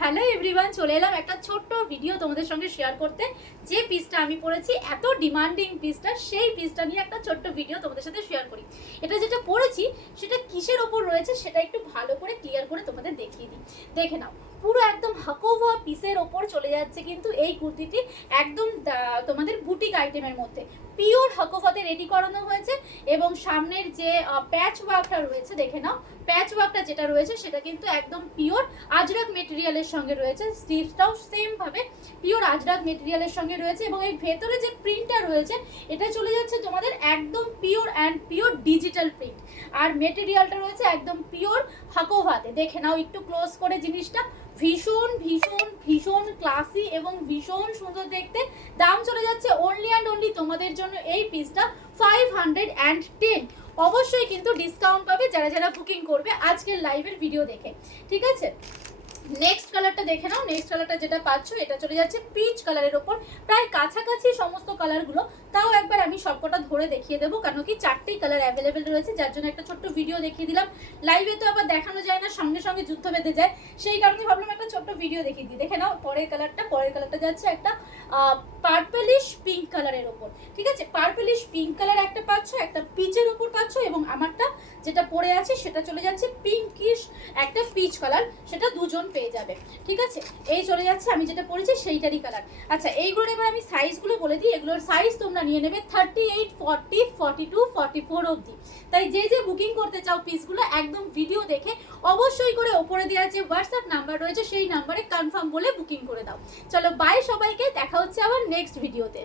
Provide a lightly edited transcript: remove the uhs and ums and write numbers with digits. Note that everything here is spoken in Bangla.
হ্যালো এভরিওয়ান, চলে এলাম একটা ছোট্ট ভিডিও তোমাদের সঙ্গে শেয়ার করতে। যে পিসটা আমি পরেছি, এত ডিমান্ডিং পিসটা, সেই পিসটা নিয়ে একটা ছোট্ট ভিডিও তোমাদের সাথে শেয়ার করি। এটা যেটা পরেছি সেটা কিসের ওপর রয়েছে সেটা একটু ভালো করে ক্লিয়ার করে তোমাদের দেখিয়ে দিই। দেখে নাও, পুরো একদম হাকোভা পিসের ওপর চলে যাচ্ছে কিন্তু এই কুর্তিটি একদম তোমাদের বুটিক আইটেমের মধ্যে পিওর হাকোভাতে রেডি করানো হয়েছে। এবং সামনের যে প্যাচ ওয়ার্কটা রয়েছে, দেখে নাও, প্যাচ ওয়ার্কটা যেটা রয়েছে সেটা কিন্তু একদম পিওর আজরাক মেটেরিয়ালের সঙ্গে রয়েছে। স্লিভসটাও সেম ভাবে পিওর আজরাক মেটেরিয়ালের সঙ্গে রয়েছে এবং এই ভেতরে যে প্রিন্টটা রয়েছে এটা চলে যাচ্ছে তোমাদের একদম pure and pure digital print. আর মেটেরিয়ালটা রয়েছে একদম পিওর হাকোভাতে। দেখে নাও একটু ক্লোজ করে জিনিসটা, ভীষণ ভীষণ ভীষণ ক্লাসি এবং ভীষণ সুন্দর দেখতে। দাম চলে যাচ্ছে অনলি অ্যান্ড অনলি তোমাদের জন্য এই পিসটা 510। অবশ্যই কিন্তু ডিসকাউন্ট পাবে যারা যারা বুকিং করবে আজকের লাইভের ভিডিও দেখে, ঠিক আছে। নেক্সট কালারটা দেখে নাও। নেক্সট কালারটা যেটা পাচ্ছ এটা চলে যাচ্ছে পিচ কালারের ওপর, প্রায় কাছাকাছি সমস্ত কালারগুলো। তাও একবার আমি সবকটা ধরে দেখিয়ে দেবো, কারণ কি চারটেই কালার অ্যাভেলেবেল রয়েছে, যার জন্য একটা ছোট্ট ভিডিও দেখিয়ে দিলাম। লাইভে তো আবার দেখানো যায় না, সঙ্গে সঙ্গে যুদ্ধ বেঁধে যায়, সেই কারণে ভাবলাম একটা ছোট্ট ভিডিও দেখিয়ে দিই। দেখে নাও পরের কালারটা যাচ্ছে একটা পার্পলিশ পিঙ্ক কালারের ওপর, ঠিক আছে। পার্পলিশ পিঙ্ক কালার একটা পাচ্ছ, একটা পিচের ওপর পাচ্ছ, এবং আমারটা যেটা পরে আছে সেটা চলে যাচ্ছে পিঙ্কিশ একটা পিচ কালার, সেটা দুজন পেয়ে যাবে, ঠিক আছে। এই চলে যাচ্ছে আমি যেটা পরেছি সেইটারই কালার। আচ্ছা, এইগুলোর এবার আমি সাইজগুলো বলে দিই। এগুলোর সাইজ তোমরা নিয়ে নেবে 38, 40, 42, 44 অবধি। তাই যে যে বুকিং করতে চাও পিসগুলো একদম ভিডিও দেখে অবশ্যই করে ওপরে দেওয়া যে হোয়াটসঅ্যাপ নাম্বার রয়েছে সেই নাম্বারে কনফার্ম বলে বুকিং করে দাও। চলো বাই সবাইকে, দেখা হচ্ছে আবার নেক্সট ভিডিওতে।